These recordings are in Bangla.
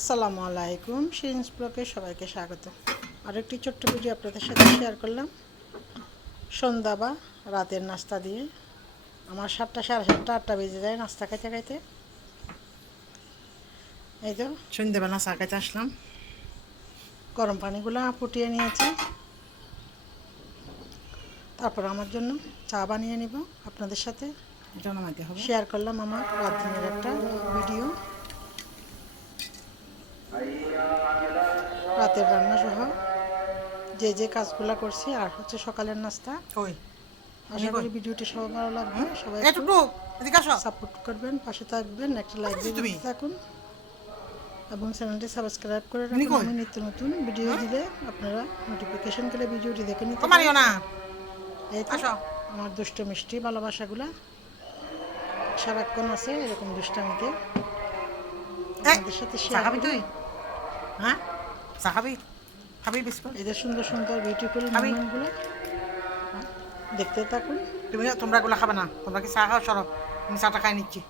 আসসালামু আলাইকুম, শিরিনস ব্লগে সবাইকে স্বাগত। আরেকটি ছোট্ট ভিডিও আপনাদের সাথে শেয়ার করলাম সন্ধ্যা বা রাতের নাস্তা দিয়ে। আমার 7টা, সাড়ে 7টা, 8টা বেজে যায় নাস্তা খাইতে খাইতে। এই তো সন্ধ্যেবেলা চা খাইতে আসলাম। গরম পানিগুলো ফুটিয়ে নিয়েছি, তারপর আমার জন্য চা বানিয়ে নিব। আপনাদের সাথে এটা নামাইতে হবে। শেয়ার করলাম আমার রাত দিনের একটা ভিডিও, রাতের রান্না সহ যে যে কাজগুলো করছি, আর হচ্ছে সকালের নাস্তা। কই আশা করি ভিডিওটি সবার ভালো লাগবে। সবাই একটু এটুকু এদিকে আসো। সাপোর্ট করবেন, পাশে থাকবেন, একটা লাইক কোথায় দিয়ে তুমি? দিতে থাকুন এবং চ্যানেলটি সাবস্ক্রাইব করে মিনি রাখুন। কই? আমি নিত্য নতুন ভিডিও দিলে আপনারা নোটিফিকেশন পেলে ভিডিওটি দেখে নিতে ও পারেন। মারিও না। এই তো আসো। আমার দুষ্ট মিষ্টি ভালোবাসাগুলা সারাক্ষণ আছে এরকম দুষ্টামিতে এই আপনাদের সাথে চা শেয়ার খাবি করি। তুই? হ্যাঁ, চা খাবি? খাবি বিস্কুট? এই যে সুন্দর সুন্দর বিউটিফুল খাবি? মুভমেন্টগুলো দেখতে থাকুন। তোমরা এগুলো খাবে না? তোমরা কি চা খাও? সরো, আমি চাটা খাই নিচ্ছি।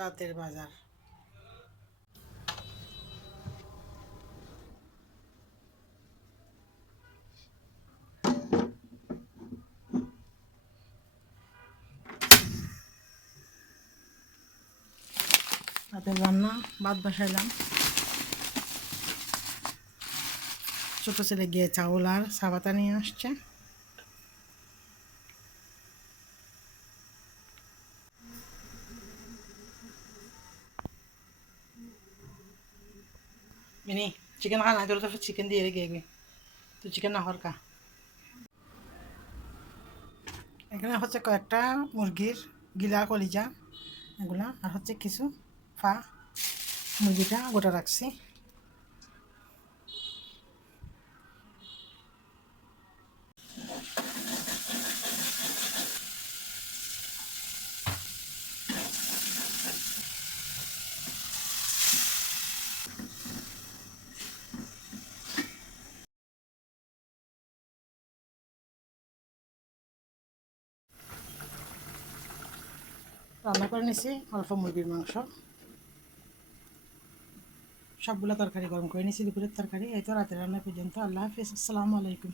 রাতের বাজার, রাতের রান্না ভাত বসাইলাম। ছোটো ছেলে গিয়ে চাউল আর সাবাতা নিয়ে আসছে। মিনি চিকেন খা না? তোর তো চিকেন দিয়ে রেখে গেবি। তুই চিকেন না হরকা। এখানে হচ্ছে কয়েকটা মুরগির গিলা কলিজা এগুলা, আর হচ্ছে কিছু পা। মুরগিটা গোটা রাখছি। রান্না করে নিছি অল্প মুরগির মাংস। সবগুলো তরকারি গরম করে নিছি, দুপুরের তরকারি। এই তো রাতের রান্না পর্যন্ত। আল্লাহ হাফিজ, আসসালামু আলাইকুম।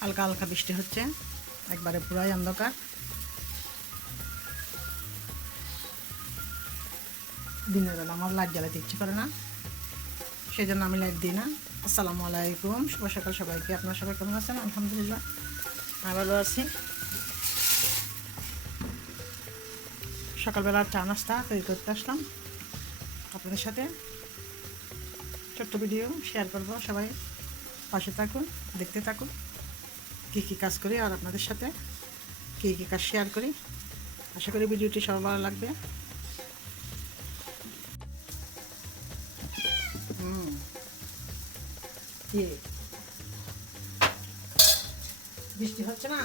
হালকা হালকা বৃষ্টি হচ্ছে, একবারে পুরাই অন্ধকার। দিনের বেলা আমার লাইট জ্বালাতে ইচ্ছে করে না, সেই জন্য আমি লাইট দিই না। আসসালামু আলাইকুম, শুভ সকাল সবাইকে। আপনারা সবাই কেমন আছেন? আলহামদুলিল্লাহ আমি ভালো আছি। সকালবেলা চা নাস্তা তৈরি করতে আসলাম আপনাদের সাথে। ছোট্ট ভিডিও শেয়ার করব, সবাই পাশে থাকুন, দেখতে থাকুন কী কী কাজ করি আর আপনাদের সাথে কী কী কাজ শেয়ার করি। আশা করি ভিডিওটি সবার ভালো লাগবে। কি বৃষ্টি হচ্ছে না?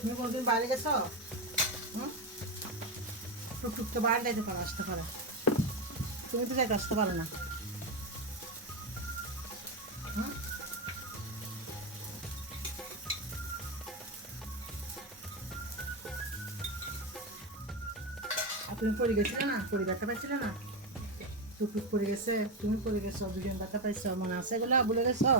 তুমি কোনদিন বাইরে গেছো? টুকটুক তো বাইরে যাইতে পারো, আসতে পারো। তুমি তো যাইতে আসতে পারো না। আর তুমি পড়ে গেছিলে না? পড়ে ব্যথা পাইছিলে না? টুকটুক পড়ে গেছে, তুমি পড়ে গেছো, দুজন ব্যথা পাইছো, মনে আছে এগুলো? ভুলে গেছো?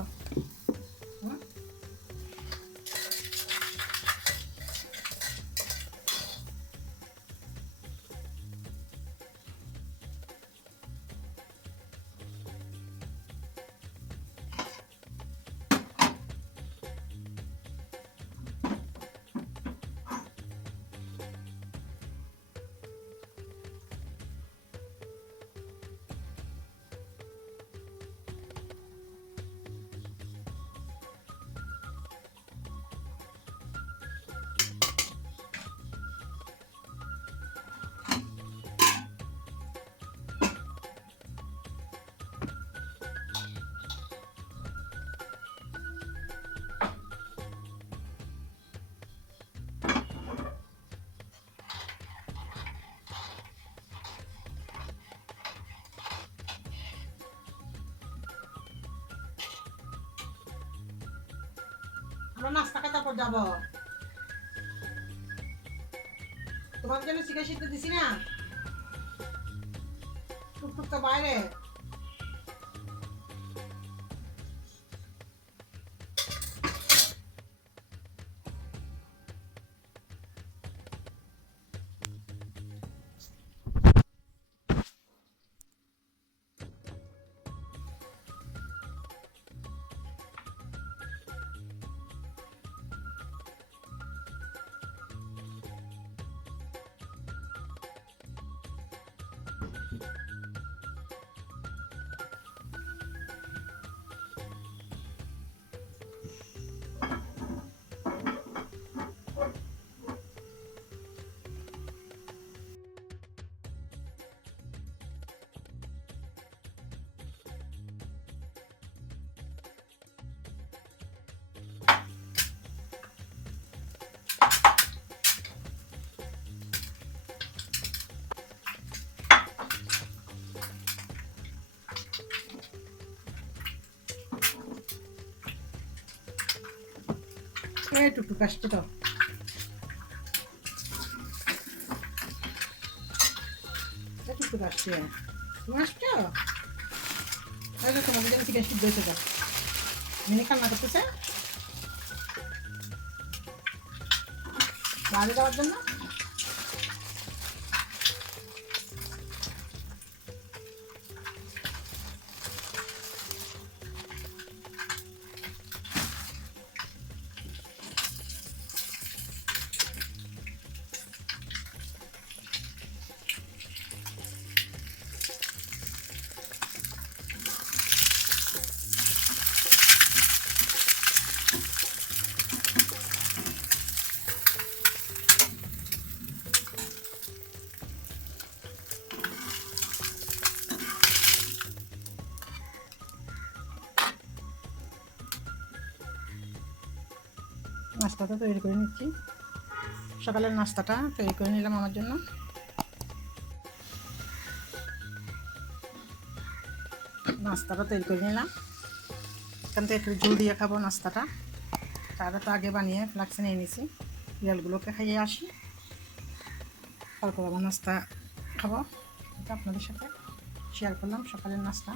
আমরা নাস্তা খাই তারপর যাবো। তোমার জন্য চিকেন সিদ্ধ দিছি না, টুকটুক তো বাইরে। এই টুকটুক আসছে তো, টুকটুক আসছে। তুমি আসছো? তোমাদের জন্য চিকেন সিদ্ধ হয়েছে তো, মিনি কান্না করতেছে বাইরে যাওয়ার জন্য। নাস্তাটা তৈরি করে নিচ্ছি, সকালের নাস্তাটা তৈরি করে নিলাম আমার জন্য। নাস্তাটা তৈরি করে নিলাম, এখান থেকে একটু ঝোল দিয়ে খাবো নাস্তাটা। তারা তো আগে বানিয়ে ফ্লাক্সে নিয়ে নিয়েছি, বিড়ালগুলোকে খাইয়ে আসি, তারপর আবার নাস্তা খাবো। এটা আপনাদের সাথে শেয়ার করলাম সকালের নাস্তা।